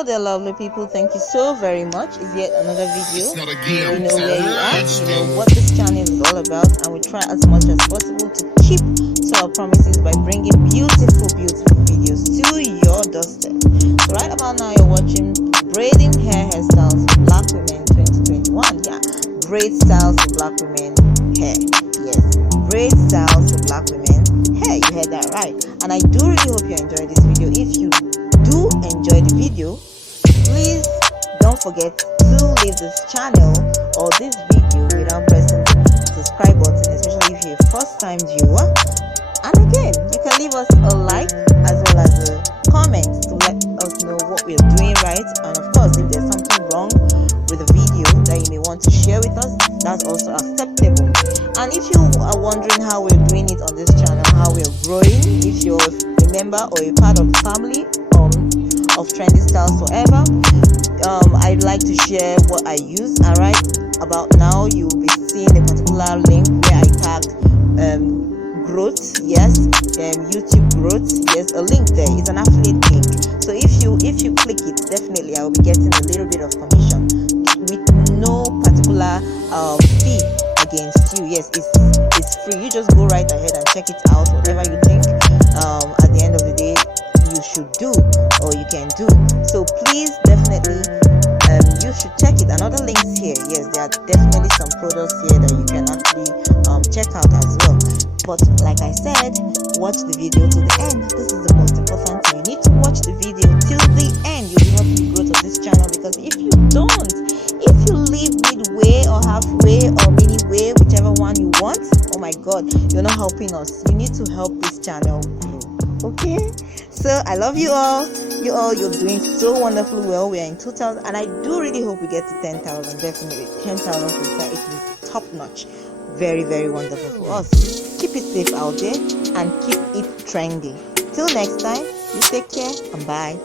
Hello there, lovely people. Thank you so very much. It's yet another video. You know where you are, you know what this channel is all about, and we try as much as possible to keep to our promises by bringing beautiful videos to your doorstep. So right about now, you're watching Braiding Hairstyles for Black Women 2021. Yeah, braid styles for Black women hair. Yes, braid styles for Black women hair. You heard that right. And I do really hope you enjoyed this video. If you do enjoy the video, please don't forget to leave this channel or this video without pressing the subscribe button, especially if you're a first time viewer. And again, you can leave us a like as well as a comment to let us know what we're doing right, and of course if there's something wrong with the video that you may want to share with us, that's also acceptable. And if you are wondering how we're doing it on this channel, how we're growing, if you're a member or a part of the family of Trendy Styles Forever, I'd like to share what I use. And right about now, you'll be seeing a particular link where I tagged growth, yes, YouTube growth, yes, a link there. It's an affiliate link. So if you click it, definitely I will be getting a little bit of commission with no particular fee against you. Yes, it's free. You just go right ahead and check it out, whatever you think at the end of the day you should do or you can do. So please definitely you should check it. Another links here. Yes, there are definitely some products here that you can actually check out as well. But like I said, watch the video to the end. This is the most important thing. You need to watch the video till the end. You'll be helping the growth of this channel, because if you don't, if you leave midway or halfway or mini-way, whichever one you want, oh my god, you're not helping us. You need to help this channel grow. Okay, so I love you all. You're doing so wonderfully well. We are in 2000, and I do really hope we get to 10,000. Definitely 10,000 it is top notch. Very, very wonderful for us. Keep it safe out there and keep it trendy. Till next time, you take care and bye.